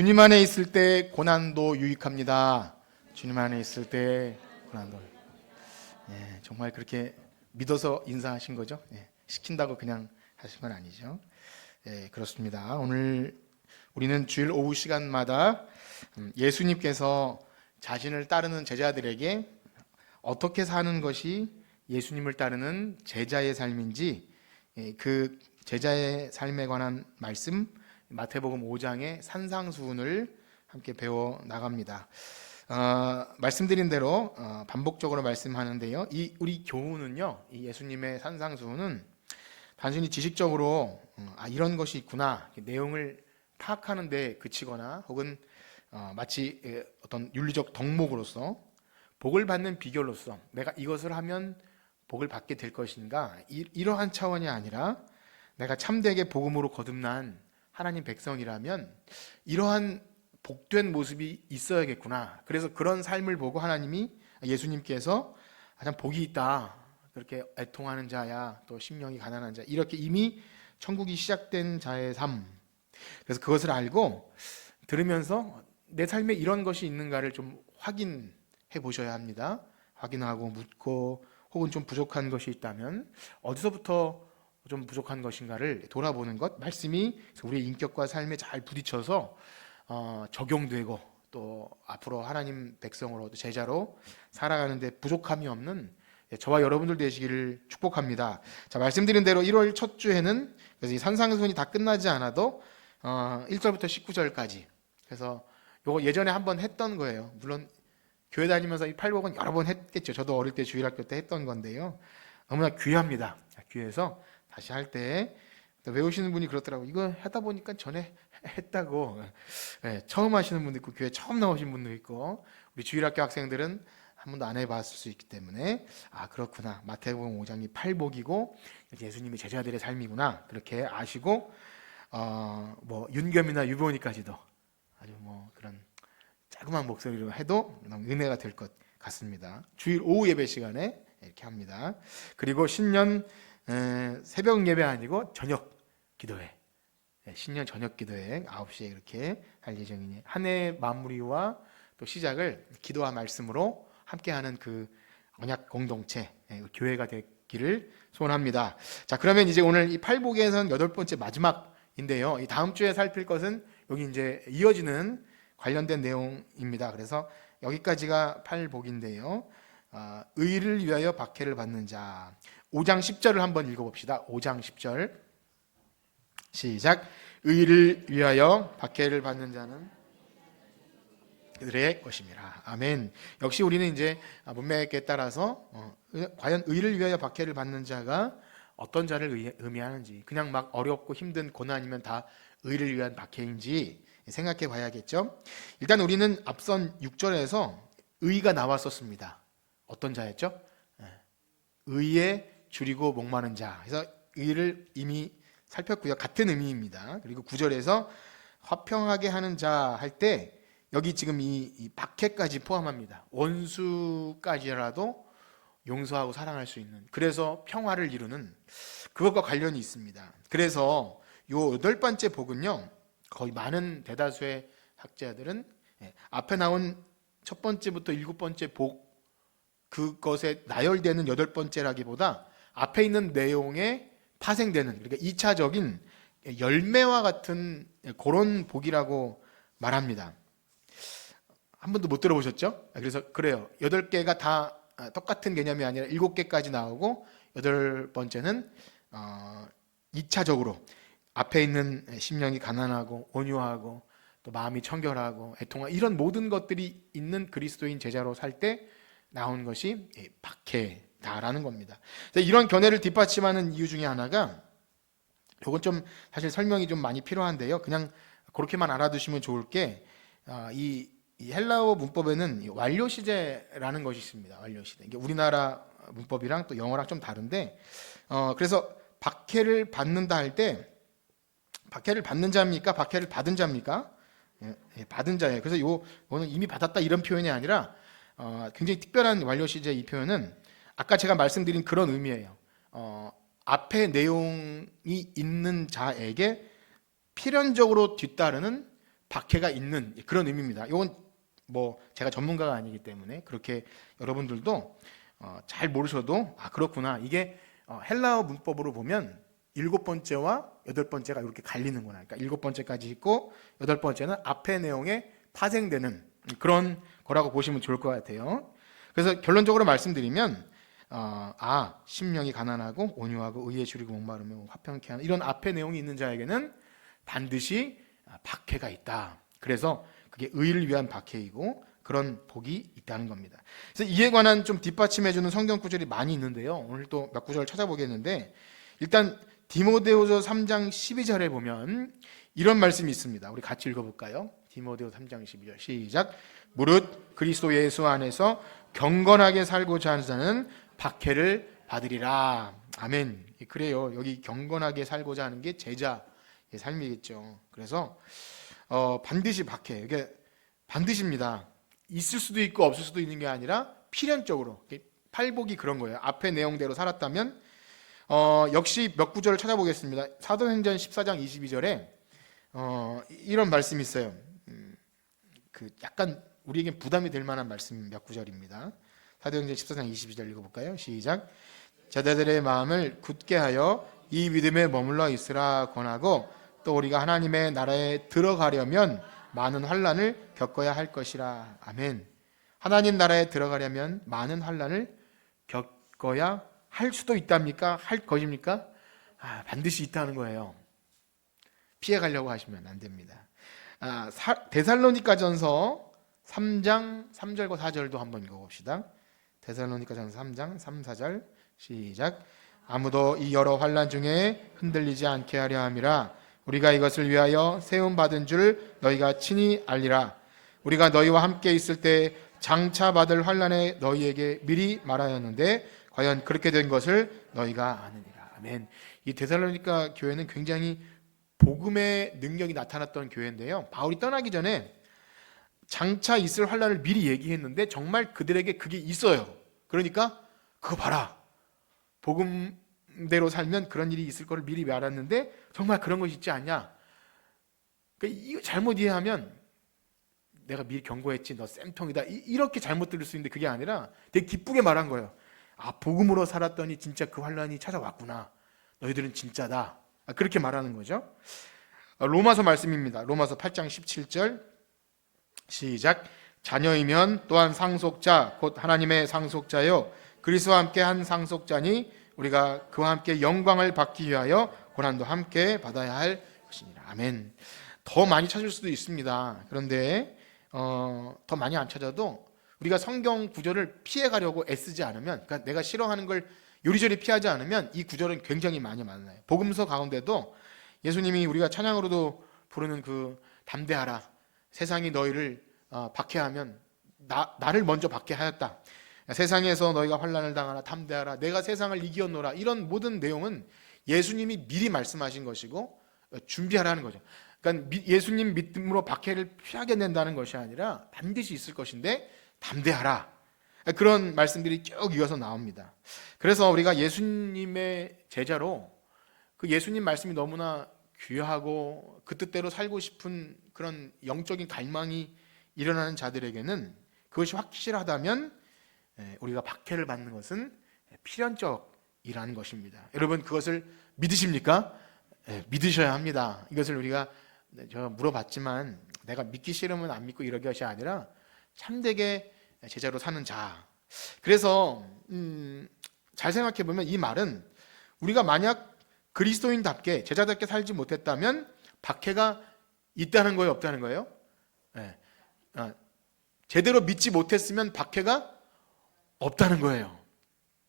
주님 안에 있을 때 고난도 유익합니다. 주님 안에 있을 때 고난도. 정말 그렇게 믿어서 인사하신 거죠? 시킨다고 그냥 하신 건 아니죠. 그렇습니다. 오늘 우리는 주일 오후 시간마다 예수님께서 자신을 따르는 제자들에게 어떻게 사는 것이 예수님을 따르는 제자의 삶인지, 그 제자의 삶에 관한 말씀 마태복음 5장의 산상수훈을 함께 배워 나갑니다. 말씀드린 대로 반복적으로 말씀하는데요. 우리 교훈은요, 이 예수님의 산상수훈은 단순히 지식적으로 이런 것이 있구나 내용을 파악하는 데 그치거나 혹은 마치 어떤 윤리적 덕목으로서 복을 받는 비결로서 내가 이것을 하면 복을 받게 될 것인가, 이러한 차원이 아니라 내가 참되게 복음으로 거듭난 하나님 백성이라면 이러한 복된 모습이 있어야겠구나. 그래서 그런 삶을 보고 하나님이, 예수님께서 참 복이 있다, 그렇게 애통하는 자야, 또 심령이 가난한 자, 이렇게 이미 천국이 시작된 자의 삶, 그래서 그것을 알고 들으면서 내 삶에 이런 것이 있는가를 좀 확인해 보셔야 합니다. 확인하고 묻고, 혹은 좀 부족한 것이 있다면 어디서부터 좀 부족한 것인가를 돌아보는 것, 말씀이 우리의 인격과 삶에 잘 부딪혀서 적용되고 또 앞으로 하나님 백성으로 제자로 살아가는데 부족함이 없는 저와 여러분들 되시기를 축복합니다. 자, 말씀드린 대로 1월 첫 주에는 그래서 이 산상수훈이 다 끝나지 않아도 1절부터 19절까지, 그래서 요거 예전에 한번 했던 거예요. 물론 교회 다니면서 이 팔복은 여러 번 했겠죠. 저도 어릴 때 주일학교 때 했던 건데요. 너무나 귀합니다. 귀해서 다시 할 때 외우시는 분이 그렇더라고요. 이거 하다 보니까 전에 했다고. 처음 하시는 분도 있고 교회 처음 나오신 분도 있고, 우리 주일학교 학생들은 한 번도 안 해봤을 수 있기 때문에 그렇구나, 마태복음 5장이 팔복이고 예수님이 제자들의 삶이구나, 그렇게 아시고 뭐 윤겸이나 유보니까지도 아주 뭐 그런 자그마한 목소리로 해도 너무 은혜가 될 것 같습니다. 주일 오후 예배 시간에 이렇게 합니다. 그리고 신년 새벽 예배 아니고 저녁 기도회, 신년 저녁 기도회 9시에 이렇게 할 예정이니, 한 해 마무리와 또 시작을 기도와 말씀으로 함께하는 그 언약 공동체, 교회가 되기를 소원합니다. 자, 그러면 이제 오늘 이 팔복에서는 8번째 마지막인데요. 이 다음 주에 살필 것은 여기 이제 이어지는 관련된 내용입니다. 그래서 여기까지가 팔복인데요. 의를 위하여 박해를 받는 자, 5장 10절을 한번 읽어봅시다. 5장 10절 시작. 의를 위하여 박해를 받는 자는 그들의 것임이라. 아멘. 역시 우리는 이제 문맥에 따라서 과연 의를 위하여 박해를 받는 자가 어떤 자를 의미하는지, 그냥 막 어렵고 힘든 고난이면 다 의를 위한 박해인지 생각해 봐야겠죠. 일단 우리는 앞선 6절에서 의가 나왔었습니다. 어떤 자였죠? 의에 줄이고 목마른 자. 그래서 의를 이미 살폈고요. 같은 의미입니다. 그리고 9절에서 화평하게 하는 자 할 때 여기 지금 이 박해까지 포함합니다. 원수까지라도 용서하고 사랑할 수 있는, 그래서 평화를 이루는 그것과 관련이 있습니다. 그래서 요 8번째 복은요, 거의 많은 대다수의 학자들은 앞에 나온 첫 번째부터 7번째 복, 그것에 나열되는 8번째라기보다 앞에 있는 내용에 파생되는, 그러니까 2차적인 열매와 같은 그런 복이라고 말합니다. 한 번도 못 들어보셨죠? 그래서 그래요. 8개가 다 똑같은 개념이 아니라 7개까지 나오고 8번째는 2차적으로 앞에 있는 심령이 가난하고 온유하고 또 마음이 청결하고 애통하고 이런 모든 것들이 있는 그리스도인 제자로 살 때 나온 것이 박해다라는 겁니다. 이런 견해를 뒷받침하는 이유 중에 하나가, 이건 좀 사실 설명이 좀 많이 필요한데요. 그냥 그렇게만 알아두시면 좋을 게, 이 헬라어 문법에는 완료 시제라는 것이 있습니다. 완료 시제. 이게 우리나라 문법이랑 또 영어랑 좀 다른데, 그래서 박해를 받는다 할 때 박해를 받는 자입니까? 박해를 받은 자입니까? 받은 자예요. 그래서 요거는 이미 받았다 이런 표현이 아니라 굉장히 특별한 완료 시제, 이 표현은 아까 제가 말씀드린 그런 의미예요. 앞에 내용이 있는 자에게 필연적으로 뒤따르는 박해가 있는 그런 의미입니다. 이건 뭐 제가 전문가가 아니기 때문에 그렇게 여러분들도 잘 모르셔도 그렇구나. 이게 헬라어 문법으로 보면 7번째와 8번째가 이렇게 갈리는구나. 그러니까 7번째까지 있고 8번째는 앞의 내용에 파생되는 그런 거라고 보시면 좋을 것 같아요. 그래서 결론적으로 말씀드리면 심령이 가난하고 온유하고 의에 줄이고 목마르며 화평케 하는 이런 앞의 내용이 있는 자에게는 반드시 박해가 있다. 그래서 그게 의를 위한 박해이고 그런 복이 있다는 겁니다. 그래서 이에 관한 좀 뒷받침해주는 성경 구절이 많이 있는데요. 오늘 또 몇 구절을 찾아보겠는데 일단 디모데후서 3장 12절에 보면 이런 말씀이 있습니다. 우리 같이 읽어볼까요? 디모데후서 3장 12절 시작. 무릇 그리스도 예수 안에서 경건하게 살고자 하는 자는 박해를 받으리라. 아멘. 그래요. 여기 경건하게 살고자 하는 게 제자의 삶이겠죠. 그래서 반드시 박해. 이게 반드시입니다. 있을 수도 있고 없을 수도 있는 게 아니라 필연적으로 팔복이 그런 거예요. 앞의 내용대로 살았다면 역시 몇 구절을 찾아보겠습니다. 사도행전 14장 22절에 이런 말씀이 있어요. 약간 우리에게 부담이 될 만한 말씀 몇 구절입니다. 사도행전 14장 22절 읽어볼까요? 시작. 제자들의 마음을 굳게 하여 이 믿음에 머물러 있으라 권하고 또 우리가 하나님의 나라에 들어가려면 많은 환난을 겪어야 할 것이라. 아멘. 하나님 나라에 들어가려면 많은 환난을 겪어야 할 수도 있답니까? 할 것입니까? 반드시 있다는 거예요. 피해가려고 하시면 안 됩니다. 데살로니가전서 3장 3절과 4절도 한번 읽어봅시다. 데살로니가전서 3장 3, 4절 시작. 아무도 이 여러 환난 중에 흔들리지 않게 하려 함이라. 우리가 이것을 위하여 세움 받은 줄 너희가 친히 알리라. 우리가 너희와 함께 있을 때 장차 받을 환난에 너희에게 미리 말하였는데 과연 그렇게 된 것을 너희가 아느니라. 아멘. 이 데살로니가 교회는 굉장히 복음의 능력이 나타났던 교회인데요. 바울이 떠나기 전에 장차 있을 환난을 미리 얘기했는데 정말 그들에게 그게 있어요. 그러니까 그거 봐라. 복음대로 살면 그런 일이 있을 거를 미리 알았는데 정말 그런 것이 있지 않냐. 그러니까 이거 잘못 이해하면 내가 미리 경고했지 너 쌤통이다 이렇게 잘못 들을 수 있는데 그게 아니라 되게 기쁘게 말한 거예요. 복음으로 살았더니 진짜 그 환난이 찾아왔구나. 너희들은 진짜다. 그렇게 말하는 거죠. 로마서 말씀입니다. 로마서 8장 17절 시작. 자녀이면 또한 상속자 곧 하나님의 상속자요 그리스도와 함께 한 상속자니 우리가 그와 함께 영광을 받기 위하여 고난도 함께 받아야 할 것이니라. 아멘. 더 많이 찾을 수도 있습니다. 그런데 더 많이 안 찾아도 우리가 성경 구절을 피해가려고 애쓰지 않으면, 그러니까 내가 싫어하는 걸 요리조리 피하지 않으면 이 구절은 굉장히 많이 만나요. 복음서 가운데도 예수님이 우리가 찬양으로도 부르는 그 담대하라. 세상이 너희를 박해하면 나를 먼저 박해하였다. 세상에서 너희가 환난을 당하나 담대하라. 내가 세상을 이기었노라. 이런 모든 내용은 예수님이 미리 말씀하신 것이고 준비하라는 거죠. 그러니까 예수님 믿음으로 박해를 피하게 된다는 것이 아니라 반드시 있을 것인데 담대하라. 그런 말씀들이 쭉 이어서 나옵니다. 그래서 우리가 예수님의 제자로 그 예수님 말씀이 너무나 귀하고 그 뜻대로 살고 싶은 그런 영적인 갈망이 일어나는 자들에게는 그것이 확실하다면 우리가 박해를 받는 것은 필연적이라는 것입니다. 여러분 그것을 믿으십니까? 믿으셔야 합니다. 이것을 우리가 제가 물어봤지만 내가 믿기 싫으면 안 믿고 이런 것이 아니라 참되게 제자로 사는 자. 그래서 잘 생각해 보면 이 말은 우리가 만약 그리스도인답게 제자답게 살지 못했다면 박해가 있다는 거예요, 없다는 거예요? 제대로 믿지 못했으면 박해가 없다는 거예요.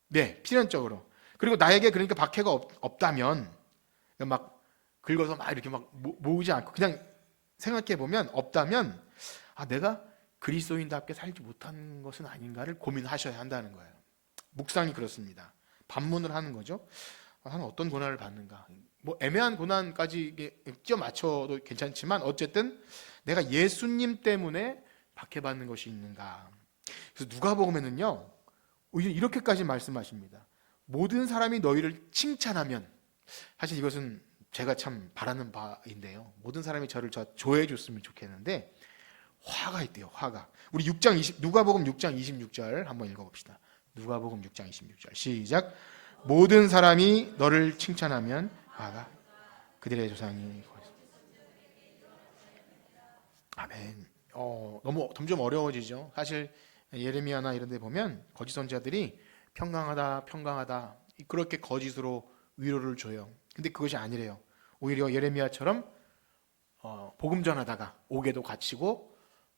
네, 필연적으로. 그리고 나에게 그러니까 박해가 없다면 막 긁어서 막 이렇게 막 모으지 않고 그냥 생각해 보면 없다면 내가 그리스도인답게 살지 못한 것은 아닌가를 고민하셔야 한다는 거예요. 묵상이 그렇습니다. 반문을 하는 거죠. 나는 어떤 고난을 받는가? 뭐 애매한 고난까지 끼워 맞춰도 괜찮지만 어쨌든 내가 예수님 때문에 박해받는 것이 있는가? 그래서 누가복음에는요 이렇게까지 말씀하십니다. 모든 사람이 너희를 칭찬하면, 사실 이것은 제가 참 바라는 바인데요. 모든 사람이 저를 좋아해 줬으면 좋겠는데 화가 있대요. 화가. 우리 누가복음 6장 26절 한번 읽어봅시다. 누가복음 6장 26절 시작. 모든 사람이 너를 칭찬하면 화가 그들의 조상이 아멘. 너무 점점 어려워지죠. 사실 예레미야나 이런 데 보면 거짓 선지자들이 평강하다 그렇게 거짓으로 위로를 줘요. 근데 그것이 아니래요. 오히려 예레미야처럼 복음 전하다가 옥에도 갇히고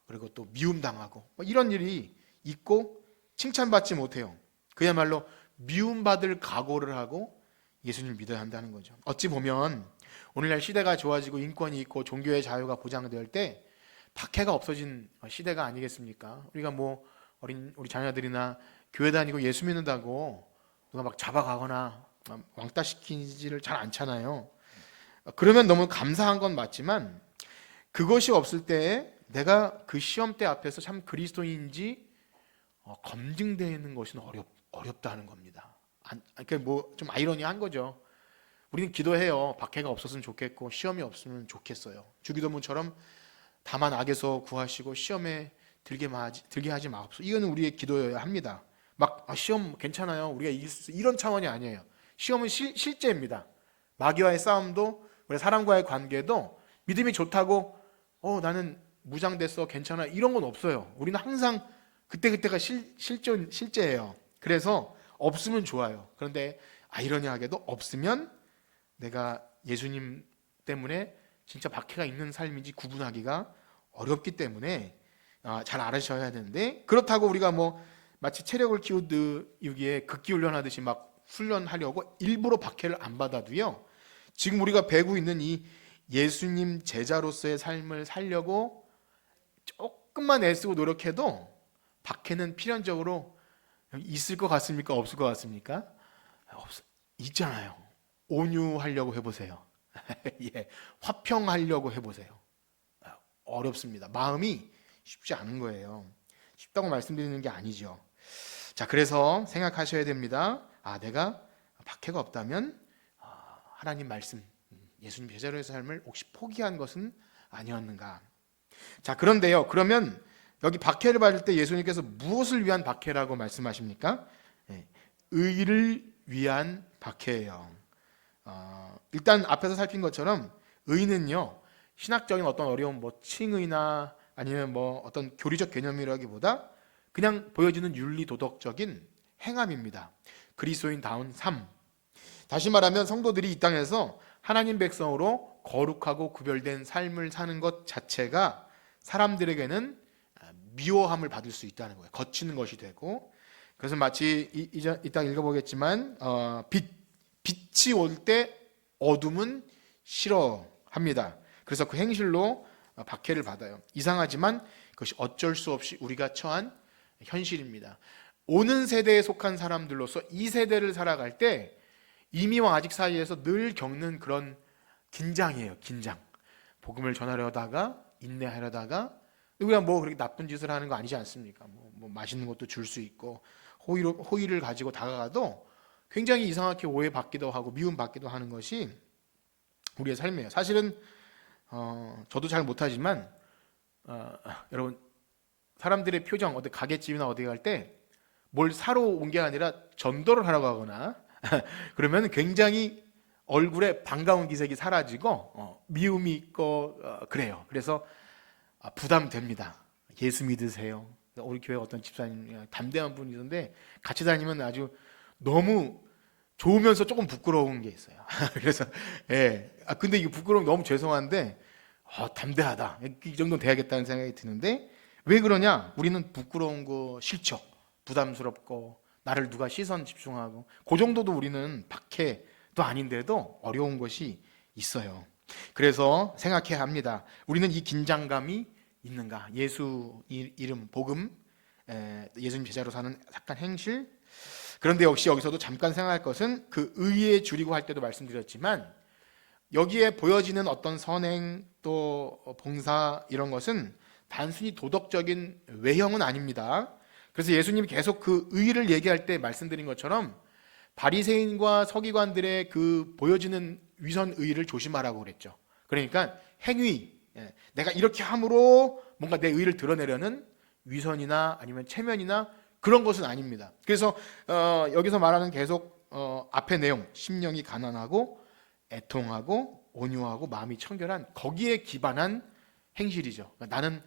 그리고 또 미움당하고 이런 일이 있고 칭찬받지 못해요. 그야말로 미움받을 각오를 하고 예수님을 믿어야 한다는 거죠. 어찌 보면 오늘날 시대가 좋아지고 인권이 있고 종교의 자유가 보장될 때 박해가 없어진 시대가 아니겠습니까? 우리가 뭐 우리 자녀들이나 교회 다니고 예수 믿는다고 누가 막 잡아가거나 왕따 시키지를 잘 않잖아요. 그러면 너무 감사한 건 맞지만 그것이 없을 때 내가 그 시험대 앞에서 참 그리스도인인지 검증되는 것은 어렵다는 겁니다. 그러니까 뭐 좀 아이러니한 거죠. 우리는 기도해요. 박해가 없었으면 좋겠고 시험이 없으면 좋겠어요. 주기도문처럼 다만 악에서 구하시고 시험에 들게 하지 마옵소서. 이거는 우리의 기도여야 합니다. 막 시험 괜찮아요. 우리가 이런 차원이 아니에요. 시험은 실제입니다. 마귀와의 싸움도 우리 사람과의 관계도 믿음이 좋다고 나는 무장됐어 괜찮아 이런 건 없어요. 우리는 항상 그때가 실제예요. 그래서 없으면 좋아요. 그런데 아이러니하게도 없으면 내가 예수님 때문에 진짜 박해가 있는 삶인지 구분하기가 어렵기 때문에 잘 알으셔야 되는데 그렇다고 우리가 뭐 마치 체력을 키우기에 극기 훈련하듯이 막 훈련하려고 일부러 박해를 안 받아도요. 지금 우리가 배우고 있는 이 예수님 제자로서의 삶을 살려고 조금만 애쓰고 노력해도 박해는 필연적으로 있을 것 같습니까? 없을 것 같습니까? 있잖아요. 온유하려고 해보세요. 예, 화평하려고 해보세요. 어렵습니다. 마음이 쉽지 않은 거예요. 쉽다고 말씀드리는 게 아니죠. 자, 그래서 생각하셔야 됩니다. 내가 박해가 없다면 하나님 말씀, 예수님 제자로의 삶을 혹시 포기한 것은 아니었는가? 자, 그런데요. 그러면 여기 박해를 받을 때 예수님께서 무엇을 위한 박해라고 말씀하십니까? 의를 위한 박해예요. 일단 앞에서 살핀 것처럼 의는요. 신학적인 어떤 어려움, 뭐 칭의나 아니면 뭐 어떤 교리적 개념이라기보다 그냥 보여지는 윤리 도덕적인 행함입니다. 그리스도인다운 삶. 다시 말하면 성도들이 이 땅에서 하나님 백성으로 거룩하고 구별된 삶을 사는 것 자체가 사람들에게는 미워함을 받을 수 있다는 거예요. 거치는 것이 되고 그래서 마치 이따 읽어보겠지만 빛이 올 때 어둠은 싫어합니다. 그래서 그 행실로 박해를 받아요. 이상하지만 그것이 어쩔 수 없이 우리가 처한 현실입니다. 오는 세대에 속한 사람들로서 이 세대를 살아갈 때 이미와 아직 사이에서 늘 겪는 그런 긴장이에요. 긴장. 복음을 전하려다가 인내하려다가 우리가 뭐 그렇게 나쁜 짓을 하는 거 아니지 않습니까? 뭐 맛있는 것도 줄 수 있고 호의를 가지고 다가가도 굉장히 이상하게 오해받기도 하고 미움받기도 하는 것이 우리의 삶이에요. 사실은 저도 잘 못하지만 여러분 사람들의 표정 어디 가게집이나 어디 갈 때 뭘 사러 온 게 아니라 전도를 하러 가거나 그러면 굉장히 얼굴에 반가운 기색이 사라지고 미움이 있고 그래요. 그래서 부담됩니다. 예수 믿으세요. 우리 교회 어떤 집사님 담대한 분이 있는데 같이 다니면 아주 너무 좋으면서 조금 부끄러운 게 있어요. 그래서 근데 이게 부끄러운 너무 죄송한데 담대하다. 이 정도는 돼야겠다는 생각이 드는데 왜 그러냐? 우리는 부끄러운 거 싫죠. 부담스럽고 나를 누가 시선 집중하고 그 정도도 우리는 박해도 아닌데도 어려운 것이 있어요. 그래서 생각해야 합니다. 우리는 이 긴장감이 있는가? 예수 이름 복음 예수님 제자로 사는 착한 행실. 그런데 역시 여기서도 잠깐 생각할 것은 그 의에 줄이고 할 때도 말씀드렸지만 여기에 보여지는 어떤 선행 또 봉사 이런 것은 단순히 도덕적인 외형은 아닙니다. 그래서 예수님이 계속 그 의를 얘기할 때 말씀드린 것처럼 바리새인과 서기관들의 그 보여지는 위선의를 조심하라고 그랬죠. 그러니까 행위, 내가 이렇게 함으로 뭔가 내 의를 드러내려는 위선이나 아니면 체면이나 그런 것은 아닙니다. 그래서 여기서 말하는 계속 앞의 내용, 심령이 가난하고 애통하고 온유하고 마음이 청결한 거기에 기반한 행실이죠. 그러니까 나는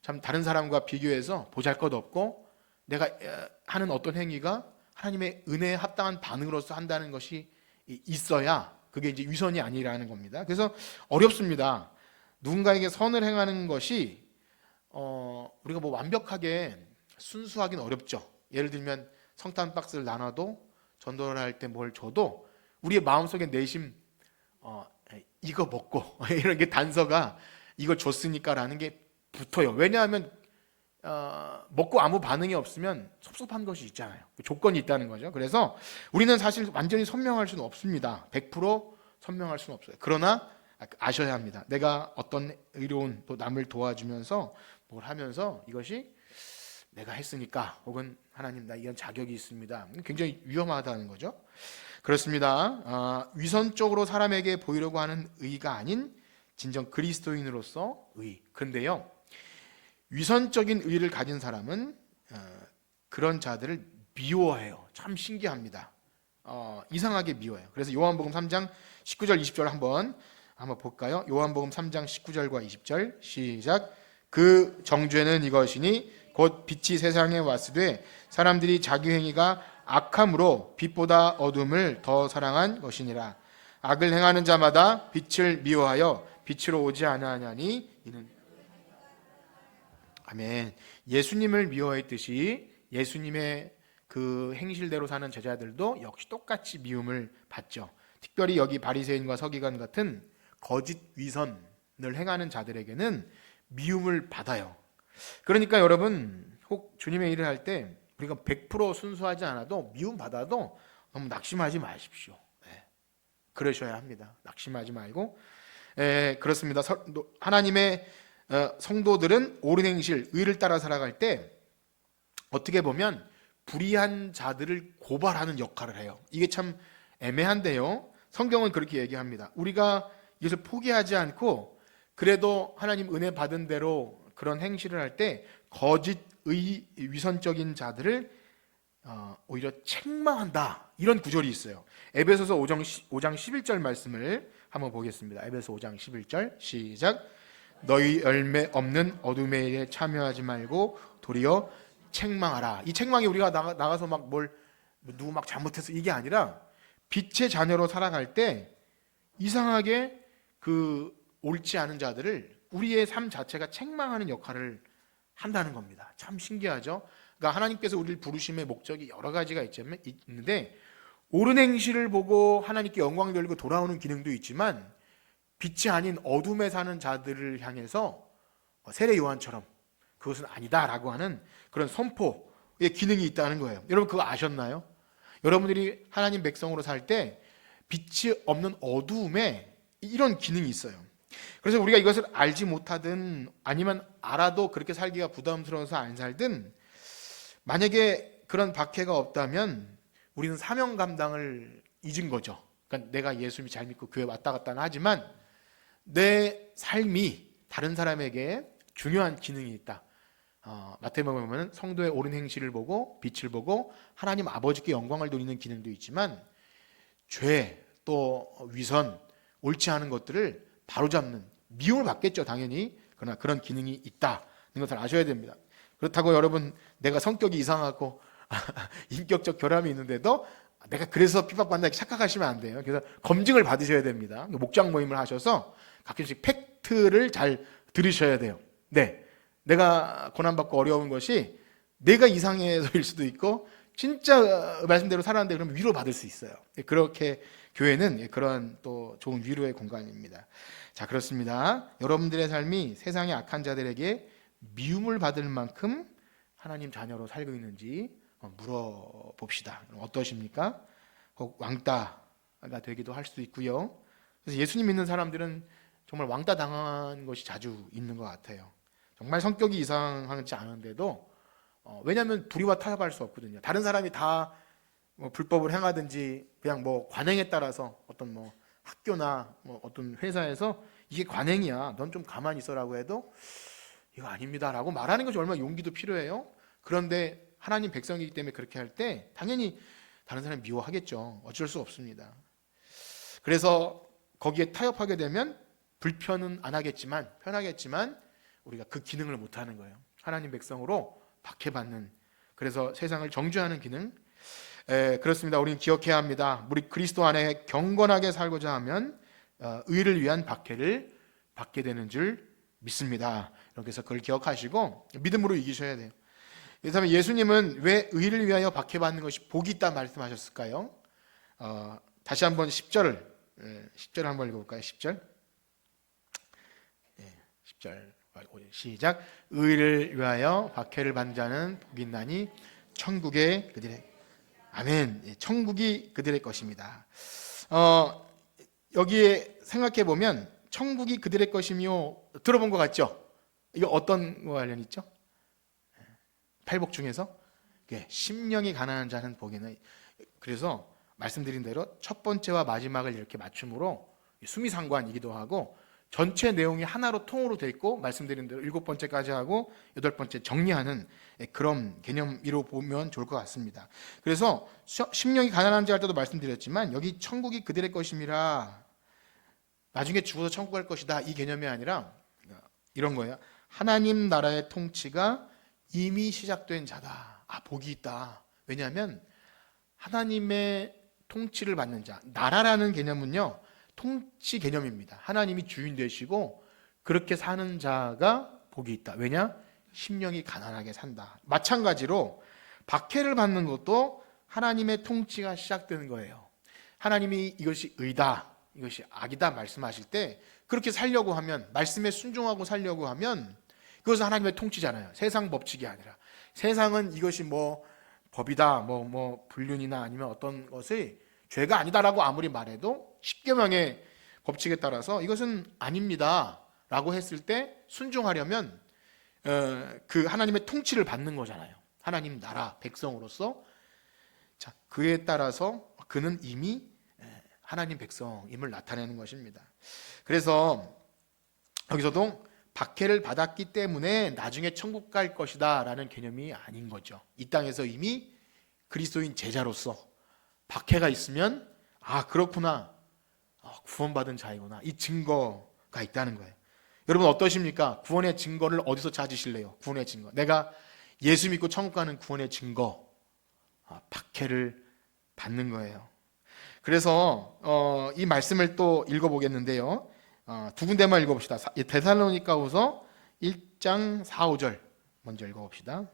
참 다른 사람과 비교해서 보잘것없고 내가 하는 어떤 행위가 하나님의 은혜에 합당한 반응으로서 한다는 것이 있어야 그게 이제 위선이 아니라는 겁니다. 그래서 어렵습니다. 누군가에게 선을 행하는 것이 우리가 뭐 완벽하게 순수하긴 어렵죠. 예를 들면 성탄 박스를 나눠도 전도를 할 때 뭘 줘도 우리의 마음속에 내심 이거 먹고 이런 게 단서가 이거 줬으니까라는 게 붙어요. 왜냐하면 먹고 아무 반응이 없으면 섭섭한 것이 있잖아요. 조건이 있다는 거죠. 그래서 우리는 사실 완전히 선명할 수는 없습니다. 100% 선명할 수는 없어요. 그러나 아셔야 합니다. 내가 어떤 의로운 또 남을 도와주면서 뭘 하면서 이것이 내가 했으니까 혹은 하나님 나 이런 자격이 있습니다. 굉장히 위험하다는 거죠. 그렇습니다. 위선적으로 사람에게 보이려고 하는 의가 아닌 진정 그리스도인으로서 의. 그런데요, 위선적인 의를 가진 사람은 그런 자들을 미워해요. 참 신기합니다. 이상하게 미워해요. 그래서 요한복음 3장 19절 20절 한번 볼까요? 요한복음 3장 19절과 20절 시작. 그 정죄는 이것이니 곧 빛이 세상에 왔으되 사람들이 자기 행위가 악함으로 빛보다 어둠을 더 사랑한 것이니라. 악을 행하는 자마다 빛을 미워하여 빛으로 오지 아니하냐니 이는 아멘. 예수님을 미워했듯이 예수님의 그 행실대로 사는 제자들도 역시 똑같이 미움을 받죠. 특별히 여기 바리새인과 서기관 같은 거짓 위선을 행하는 자들에게는 미움을 받아요. 그러니까 여러분 혹 주님의 일을 할 때 우리가 100% 순수하지 않아도 미움 받아도 너무 낙심하지 마십시오. 그러셔야 합니다. 낙심하지 말고 그렇습니다. 하나님의 성도들은 옳은 행실, 의를 따라 살아갈 때 어떻게 보면 불의한 자들을 고발하는 역할을 해요. 이게 참 애매한데요. 성경은 그렇게 얘기합니다. 우리가 이것을 포기하지 않고 그래도 하나님 은혜 받은 대로 그런 행실을 할 때 거짓 위선적인 자들을 오히려 책망한다. 이런 구절이 있어요. 에베소서 5장 11절 말씀을 한번 보겠습니다. 에베소 5장 11절 시작. 너희 열매 없는 어둠의 일에 참여하지 말고 도리어 책망하라. 이 책망이 우리가 나가서 막 누구 막 잘못해서 이게 아니라 빛의 자녀로 살아갈 때 이상하게 그 옳지 않은 자들을 우리의 삶 자체가 책망하는 역할을 한다는 겁니다. 참 신기하죠. 그러니까 하나님께서 우리를 부르심의 목적이 여러 가지가 있는데 옳은 행실을 보고 하나님께 영광 돌리고 돌아오는 기능도 있지만 빛이 아닌 어둠에 사는 자들을 향해서 세례 요한처럼 그것은 아니다라고 하는 그런 선포의 기능이 있다는 거예요. 여러분 그거 아셨나요? 여러분들이 하나님 백성으로 살 때 빛이 없는 어두움에 이런 기능이 있어요. 그래서 우리가 이것을 알지 못하든 아니면 알아도 그렇게 살기가 부담스러워서 안 살든 만약에 그런 박해가 없다면 우리는 사명 감당을 잊은 거죠. 그러니까 내가 예수님 잘 믿고 교회 왔다 갔다 하지만 내 삶이 다른 사람에게 중요한 기능이 있다. 마태복음에 보면 성도의 옳은 행실을 보고 빛을 보고 하나님 아버지께 영광을 돌리는 기능도 있지만 죄 또 위선 옳지 않은 것들을 바로잡는 미움을 받겠죠 당연히. 그러나 그런 기능이 있다는 것을 아셔야 됩니다. 그렇다고 여러분 내가 성격이 이상하고 인격적 결함이 있는데도 내가 그래서 핍박받는다 이렇게 착각하시면 안 돼요. 그래서 검증을 받으셔야 됩니다. 목장 모임을 하셔서 가끔씩 팩트를 잘 들으셔야 돼요. 네, 내가 고난받고 어려운 것이 내가 이상해서일 수도 있고 진짜 말씀대로 살았는데 그러면 위로받을 수 있어요. 그렇게 교회는 그런 또 좋은 위로의 공간입니다. 자, 그렇습니다. 여러분들의 삶이 세상의 악한 자들에게 미움을 받을 만큼 하나님 자녀로 살고 있는지 물어봅시다. 어떠십니까? 혹 왕따가 되기도 할 수도 있고요. 그래서 예수님 믿는 사람들은 정말 왕따 당한 것이 자주 있는 것 같아요. 정말 성격이 이상하지 않은데도 왜냐하면 불의와 타협할 수 없거든요. 다른 사람이 다 불법을 행하든지 그냥 관행에 따라서 어떤 학교나 뭐 어떤 회사에서 이게 관행이야, 넌 좀 가만히 있어라고 해도 이거 아닙니다라고 말하는 것이 얼마나 용기도 필요해요. 그런데 하나님 백성이기 때문에 그렇게 할 때 당연히 다른 사람이 미워하겠죠. 어쩔 수 없습니다. 그래서 거기에 타협하게 되면 불편은 안 하겠지만, 편하겠지만 우리가 그 기능을 못 하는 거예요. 하나님 백성으로 박해받는, 그래서 세상을 정죄하는 기능. 그렇습니다. 우리는 기억해야 합니다. 우리 그리스도 안에 경건하게 살고자 하면 의를 위한 박해를 받게 되는 줄 믿습니다. 그래서 그걸 기억하시고 믿음으로 이기셔야 돼요. 그렇다면 예수님은 왜 의를 위하여 박해받는 것이 복이 있다 말씀하셨을까요? 다시 한번 10절을 한번 읽어볼까요? 10절. 10절 시작. 의를 위하여 박해를 받는 자는 복이 있나니 천국에 그들의, 아멘, 천국이 그들의 것입니다. 여기에 생각해 보면 천국이 그들의 것이며, 들어본 것 같죠? 이거 어떤 거 관련 있죠? 팔복 중에서 심령이 가난한 자는 복이 있나니. 그래서 말씀드린 대로 첫 번째와 마지막을 이렇게 맞춤으로 수미상관이기도 하고, 전체 내용이 하나로 통으로 돼 있고, 말씀드린 대로 7번째까지 하고 8번째 정리하는 그런 개념으로 보면 좋을 것 같습니다. 그래서 심령이 가난한 자 할 때도 말씀드렸지만, 여기 천국이 그들의 것임이라, 나중에 죽어서 천국 갈 것이다, 이 개념이 아니라 이런 거예요. 하나님 나라의 통치가 이미 시작된 자다. 복이 있다. 왜냐하면 하나님의 통치를 받는 자, 나라라는 개념은요, 통치 개념입니다. 하나님이 주인 되시고 그렇게 사는 자가 복이 있다. 왜냐? 심령이 가난하게 산다. 마찬가지로 박해를 받는 것도 하나님의 통치가 시작되는 거예요. 하나님이 이것이 의다, 이것이 악이다 말씀하실 때 그렇게 살려고 하면, 말씀에 순종하고 살려고 하면 그것은 하나님의 통치잖아요. 세상 법칙이 아니라. 세상은 이것이 뭐 법이다, 뭐 불륜이나 아니면 어떤 것이 죄가 아니다라고 아무리 말해도 십계명의 법칙에 따라서 이것은 아닙니다 라고 했을 때 순종하려면 그 하나님의 통치를 받는 거잖아요. 하나님 나라 백성으로서. 자, 그에 따라서 그는 이미 하나님 백성임을 나타내는 것입니다. 그래서 여기서도 박해를 받았기 때문에 나중에 천국 갈 것이다 라는 개념이 아닌 거죠. 이 땅에서 이미 그리스도인 제자로서 박해가 있으면, 그렇구나, 구원받은 자이구나, 이 증거가 있다는 거예요. 여러분 어떠십니까? 구원의 증거를 어디서 찾으실래요? 구원의 증거, 내가 예수 믿고 천국 가는 구원의 증거, 박해를 받는 거예요. 그래서 이 말씀을 또 읽어보겠는데요, 두 군데만 읽어봅시다. 데살로니가후서 1장 4, 5절 먼저 읽어봅시다.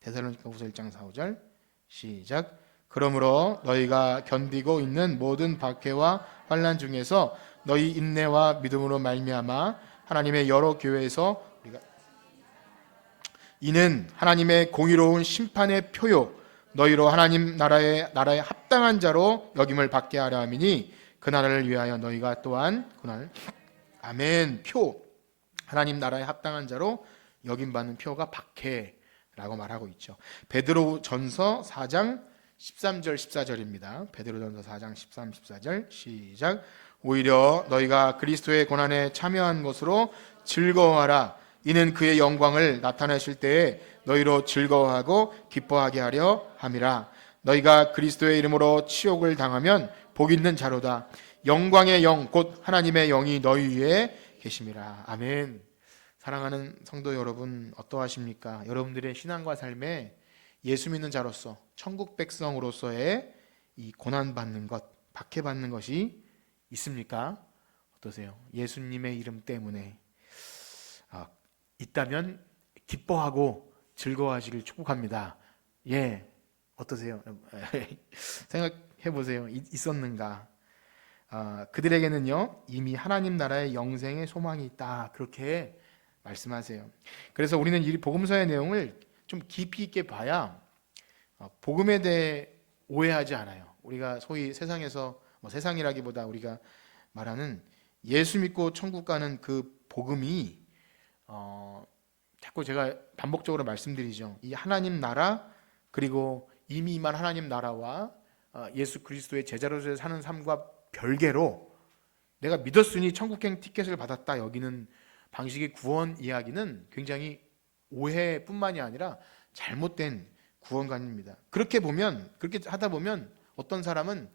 데살로니가후서 1장 4, 5절 시작. 그러므로 너희가 견디고 있는 모든 박해와 환난 중에서 너희 인내와 믿음으로 말미암아 하나님의 여러 교회에서 이는 하나님의 공의로운 심판의 표요 너희로 하나님 나라에 합당한 자로 여김을 받게 하려 함이니 그날을 위하여 너희가 또한 그날, 아멘, 표, 하나님 나라에 합당한 자로 여김받는 표가 박해라고 말하고 있죠. 베드로전서 4장 13절 14절입니다. 베드로전서 4장 13, 14절 시작. 오히려 너희가 그리스도의 고난에 참여한 것으로 즐거워하라. 이는 그의 영광을 나타내실 때에 너희로 즐거워하고 기뻐하게 하려 함이라. 너희가 그리스도의 이름으로 치욕을 당하면 복 있는 자로다. 영광의 영 곧 하나님의 영이 너희 위에 계심이라. 아멘. 사랑하는 성도 여러분, 어떠하십니까? 여러분들의 신앙과 삶에 예수 믿는 자로서, 천국 백성으로서의 이 고난받는 것, 박해받는 것이 있습니까? 어떠세요? 예수님의 이름 때문에 있다면 기뻐하고 즐거워하시길 축복합니다. 예, 어떠세요? 생각해 보세요. 있었는가? 그들에게는요 이미 하나님 나라의 영생의 소망이 있다, 그렇게 말씀하세요. 그래서 우리는 이 복음서의 내용을 좀 깊이 있게 봐야 복음에 대해 오해하지 않아요. 우리가 소위 세상에서, 세상이라기보다 우리가 말하는 예수 믿고 천국 가는 그 복음이 자꾸 제가 반복적으로 말씀드리죠. 이 하나님 나라, 그리고 이미 임한 하나님 나라와 예수 그리스도의 제자로서 사는 삶과 별개로 내가 믿었으니 천국행 티켓을 받았다 여기는 방식의 구원 이야기는 굉장히 오해뿐만이 아니라 잘못된 구원관입니다. 그렇게 하다 보면 어떤 사람은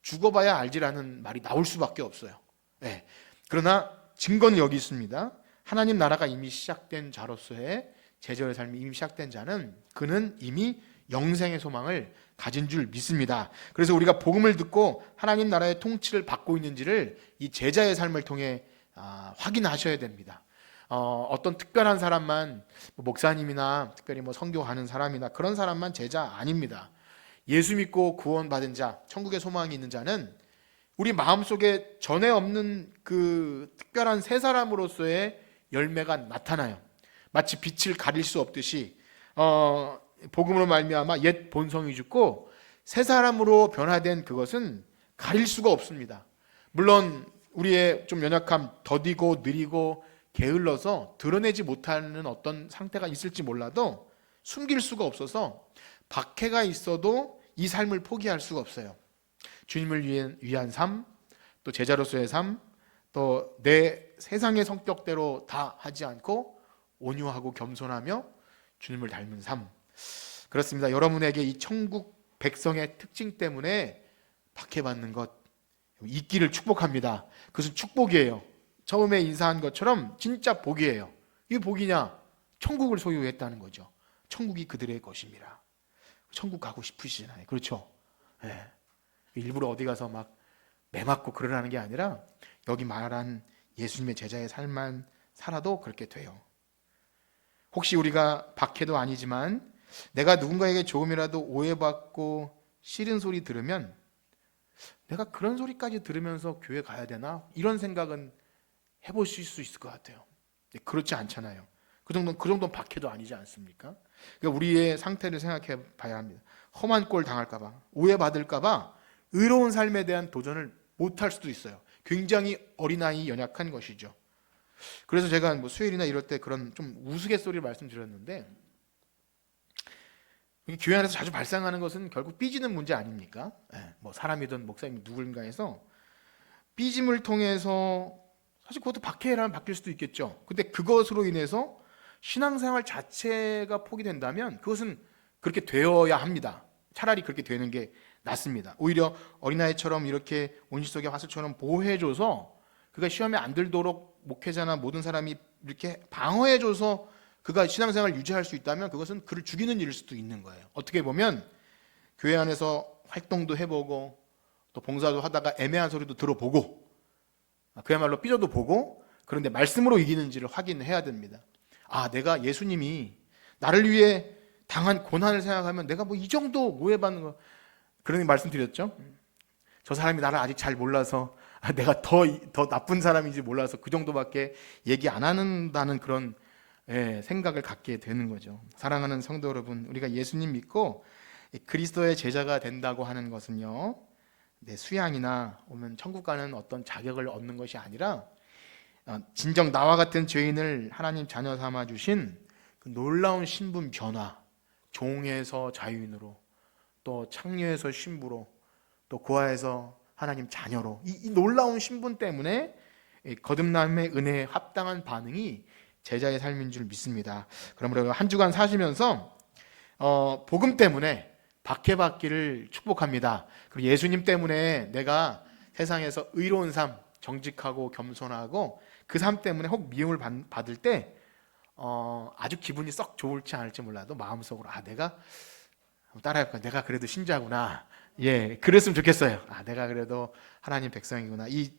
죽어봐야 알지라는 말이 나올 수밖에 없어요. 네. 그러나 증거는 여기 있습니다. 하나님 나라가 이미 시작된 자로서의 제자의 삶이 이미 시작된 자는 그는 이미 영생의 소망을 가진 줄 믿습니다. 그래서 우리가 복음을 듣고 하나님 나라의 통치를 받고 있는지를 이 제자의 삶을 통해 확인하셔야 됩니다. 어떤 특별한 사람만 목사님이나 특별히 선교하는 사람이나 그런 사람만 제자 아닙니다. 예수 믿고 구원받은 자, 천국의 소망이 있는 자는 우리 마음속에 전에 없는 그 특별한 새 사람으로서의 열매가 나타나요. 마치 빛을 가릴 수 없듯이 복음으로 말미암아 옛 본성이 죽고 새 사람으로 변화된 그것은 가릴 수가 없습니다. 물론 우리의 좀 연약함, 더디고 느리고 게을러서 드러내지 못하는 어떤 상태가 있을지 몰라도 숨길 수가 없어서 박해가 있어도 이 삶을 포기할 수가 없어요. 주님을 위한 삶, 또 제자로서의 삶, 또 내 세상의 성격대로 다 하지 않고 온유하고 겸손하며 주님을 닮은 삶. 그렇습니다. 여러분에게 이 천국 백성의 특징 때문에 박해받는 것 있기를 축복합니다. 그것은 축복이에요. 처음에 인사한 것처럼 진짜 복이에요. 이게 복이냐? 천국을 소유했다는 거죠. 천국이 그들의 것입니다. 천국 가고 싶으시잖아요. 그렇죠? 네. 일부러 어디 가서 막 매맞고 그러라는 게 아니라 여기 말한 예수님의 제자의 삶만 살아도 그렇게 돼요. 혹시 우리가 박해도 아니지만 내가 누군가에게 조금이라도 오해받고 싫은 소리 들으면 내가 그런 소리까지 들으면서 교회 가야 되나? 이런 생각은 해보실 수 있을 것 같아요. 그렇지 않잖아요. 그 정도는 박해도 아니지 않습니까? 그러니까 우리의 상태를 생각해 봐야 합니다. 험한 꼴 당할까봐, 오해받을까봐 의로운 삶에 대한 도전을 못할 수도 있어요. 굉장히 어린아이 연약한 것이죠. 그래서 제가 수요일이나 이럴 때 그런 좀 우스갯소리를 말씀드렸는데 교회 안에서 자주 발생하는 것은 결국 삐지는 문제 아닙니까? 사람이든 목사님 누군가에서 삐짐을 통해서 사실 그것도 박해라면 바뀔 수도 있겠죠. 근데 그것으로 인해서 신앙생활 자체가 포기된다면 그것은 그렇게 되어야 합니다. 차라리 그렇게 되는 게 낫습니다. 오히려 어린아이처럼 이렇게 온실 속의 화살처럼 보호해줘서 그가 시험에 안 들도록 목회자나 모든 사람이 이렇게 방어해줘서 그가 신앙생활을 유지할 수 있다면 그것은 그를 죽이는 일일 수도 있는 거예요. 어떻게 보면 교회 안에서 활동도 해보고 또 봉사도 하다가 애매한 소리도 들어보고 그야말로 삐져도 보고 그런데 말씀으로 이기는지를 확인해야 됩니다. 내가 예수님이 나를 위해 당한 고난을 생각하면 내가 이 정도 오해받는 거 그런 말씀드렸죠. 저 사람이 나를 아직 잘 몰라서 내가 더 나쁜 사람인지 몰라서 그 정도밖에 얘기 안 한다는 그런 생각을 갖게 되는 거죠. 사랑하는 성도 여러분, 우리가 예수님 믿고 그리스도의 제자가 된다고 하는 것은요, 내 수양이나 오면 천국 가는 어떤 자격을 얻는 것이 아니라 진정 나와 같은 죄인을 하나님 자녀 삼아 주신 그 놀라운 신분 변화, 종에서 자유인으로, 또 창녀에서 신부로, 또 고아에서 하나님 자녀로, 이 놀라운 신분 때문에 거듭남의 은혜에 합당한 반응이 제자의 삶인 줄 믿습니다. 그러므로 한 주간 사시면서 복음 때문에 박해받기를 축복합니다. 그리고 예수님 때문에 내가 세상에서 의로운 삶, 정직하고 겸손하고 그 삶 때문에 혹 미움을 받을 때 아주 기분이 썩 좋을지 않을지 몰라도 마음속으로 내가 따라할까, 내가 그래도 신자구나, 그랬으면 좋겠어요. 내가 그래도 하나님 백성이구나. 이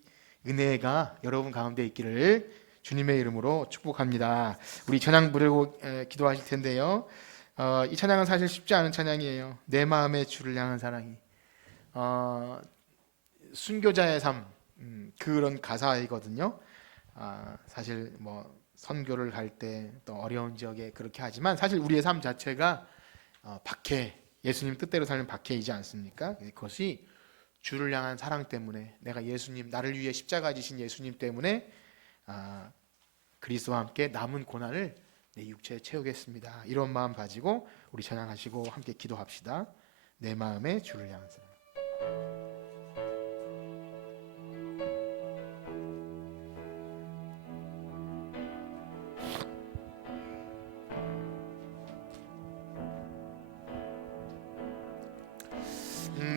은혜가 여러분 가운데 있기를 주님의 이름으로 축복합니다. 우리 찬양 부르고 기도하실 텐데요. 이 찬양은 사실 쉽지 않은 찬양이에요. 내 마음의 주를 향한 사랑이. 순교자의 삶, 그런 가사이거든요. 사실 선교를 갈 때 또 어려운 지역에 그렇게 하지만 사실 우리의 삶 자체가 박해, 예수님 뜻대로 사는 박해이지 않습니까? 그것이 주를 향한 사랑 때문에, 내가 예수님, 나를 위해 십자가 지신 예수님 때문에 그리스도와 함께 남은 고난을 내 육체에 채우겠습니다. 이런 마음 가지고 우리 찬양하시고 함께 기도합시다. 내 마음에 주를 향한 사랑.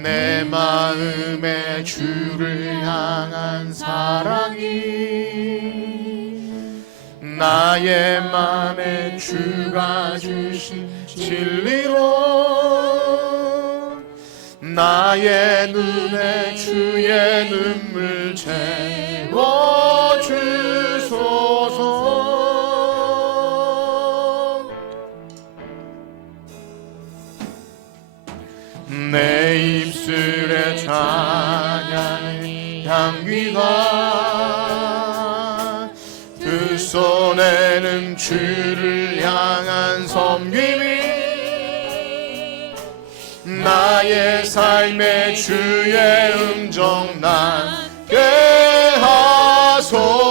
내 마음에 주를 향한 사랑이 나의 맘에 주가 주신 진리로 나의 눈에 주의 눈물 채워주소서. 내 입술에 찬양의 향기가 두 손에는 주를 향한 섬김이 나의 삶의 주의 음정 나게 하소서.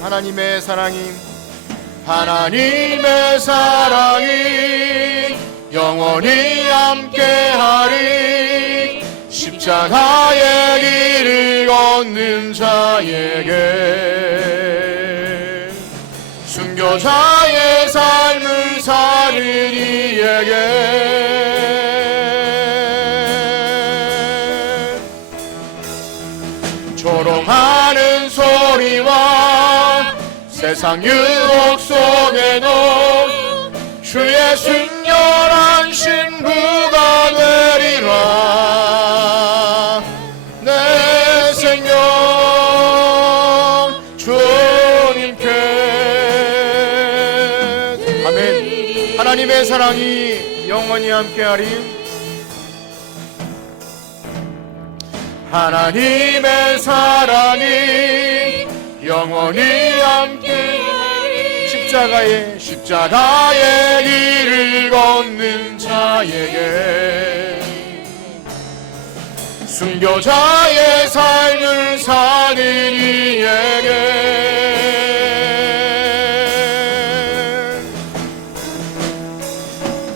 하나님의 사랑이 영원히 함께하리. 십자가의 길을 걷는 자에게 순교자의 삶을 사는 이에게 조롱하는 소리와 세상 유혹 속에도 주의 순결한 신부가 되리라. 내 생명 주님께. 아멘. 하나님의 사랑이 영원히 함께하리. 하나님의 사랑이 영원히 함께하리. 십자가의 길을 걷는 자에게 순교자의 삶을 사는 이에게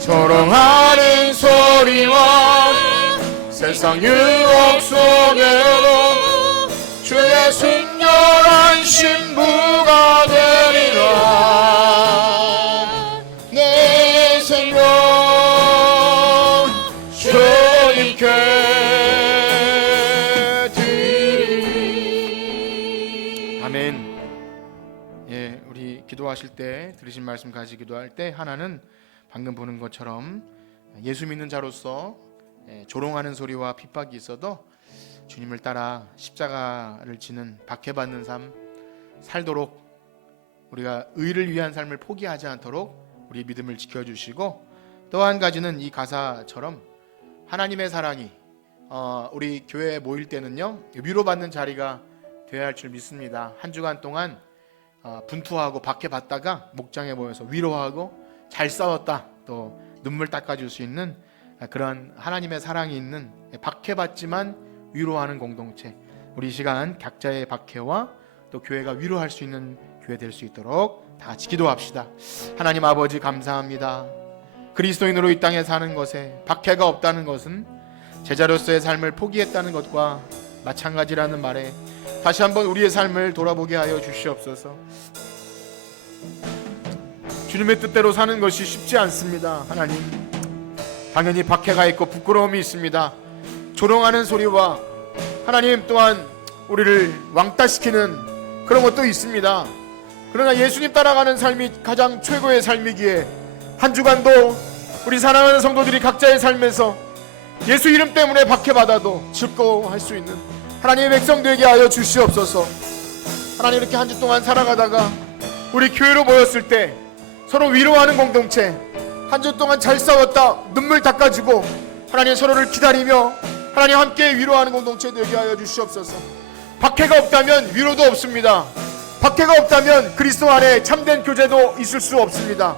조롱하는 소리와 세상 유혹 속에도 주의 순결한 신부가 되리라. 내 생명 주님께 드리리. 아멘. 예, 우리 기도하실 때 들으신 말씀 가지고 기도할 때 하나는 방금 보는 것처럼 예수 믿는 자로서 조롱하는 소리와 핍박이 있어도 주님을 따라 십자가를 지는 박해받는 삶 살도록 우리가 의를 위한 삶을 포기하지 않도록 우리 믿음을 지켜주시고, 또 한 가지는 이 가사처럼 하나님의 사랑이 우리 교회에 모일 때는요 위로받는 자리가 되어야 할 줄 믿습니다. 한 주간 동안 분투하고 박해받다가 목장에 모여서 위로하고 잘 싸웠다 또 눈물 닦아줄 수 있는 그런 하나님의 사랑이 있는 박해받지만 위로하는 공동체, 우리 시간 각자의 박해와 또 교회가 위로할 수 있는 교회 될 수 있도록 다 같이 기도합시다. 하나님 아버지 감사합니다. 그리스도인으로 이 땅에 사는 것에 박해가 없다는 것은 제자로서의 삶을 포기했다는 것과 마찬가지라는 말에 다시 한번 우리의 삶을 돌아보게 하여 주시옵소서. 주님의 뜻대로 사는 것이 쉽지 않습니다. 하나님, 당연히 박해가 있고 부끄러움이 있습니다. 조롱하는 소리와 하나님 또한 우리를 왕따시키는 그런 것도 있습니다. 그러나 예수님 따라가는 삶이 가장 최고의 삶이기에 한 주간도 우리 사랑하는 성도들이 각자의 삶에서 예수 이름 때문에 박해받아도 즐거워할 수 있는 하나님의 백성 되게 하여 주시옵소서. 하나님, 이렇게 한 주 동안 살아가다가 우리 교회로 모였을 때 서로 위로하는 공동체, 한 주 동안 잘 싸웠다 눈물 닦아주고 하나님 서로를 기다리며 하나님 함께 위로하는 공동체 되게 하여 주시옵소서. 박해가 없다면 위로도 없습니다. 박해가 없다면 그리스도 안에 참된 교제도 있을 수 없습니다.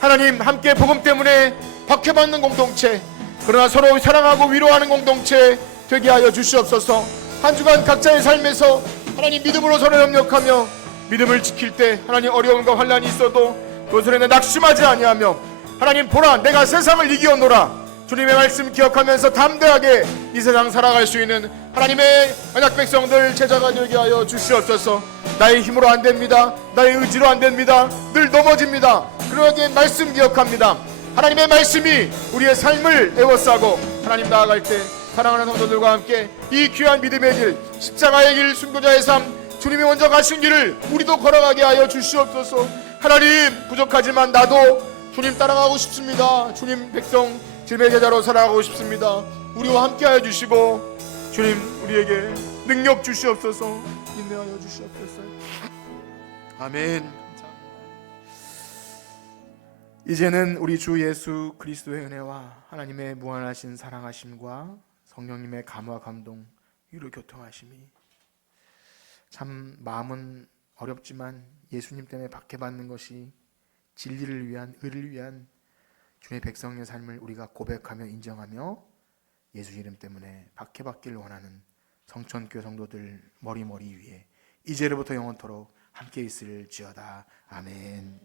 하나님, 함께 복음 때문에 박해받는 공동체, 그러나 서로 사랑하고 위로하는 공동체 되게 하여 주시옵소서. 한 주간 각자의 삶에서 하나님 믿음으로 서로 협력하며 믿음을 지킬 때 하나님 어려움과 환난이 있어도 그것을 낙심하지 아니하며 하나님 보라 내가 세상을 이기었노라 주님의 말씀 기억하면서 담대하게 이 세상 살아갈 수 있는 하나님의 언약 백성들 제자가 되게 하여 주시옵소서. 나의 힘으로 안 됩니다. 나의 의지로 안 됩니다. 늘 넘어집니다. 그러기에 말씀 기억합니다. 하나님의 말씀이 우리의 삶을 에워싸고 하나님 나아갈 때 사랑하는 성도들과 함께 이 귀한 믿음의 길, 십자가의 길, 순교자의 삶, 주님이 먼저 가신 길을 우리도 걸어가게 하여 주시옵소서. 하나님, 부족하지만 나도 주님 따라가고 싶습니다. 주님 백성 주님의 제자로 살아가고 싶습니다. 우리와 함께 하여 주시고 주님 우리에게 능력 주시옵소서. 인도하여 주시옵소서. 아멘. 이제는 우리 주 예수 그리스도의 은혜와 하나님의 무한하신 사랑하심과 성령님의 감화 감동 위로 교통하심이, 참 마음은 어렵지만 예수님 때문에 박해받는 것이 진리를 위한, 의를 위한 주의 백성의 삶을 우리가 고백하며 인정하며 예수 이름 때문에 박해받기를 원하는 성천교회 성도들 머리 위에 이제로부터 영원토록 함께 있을지어다. 아멘.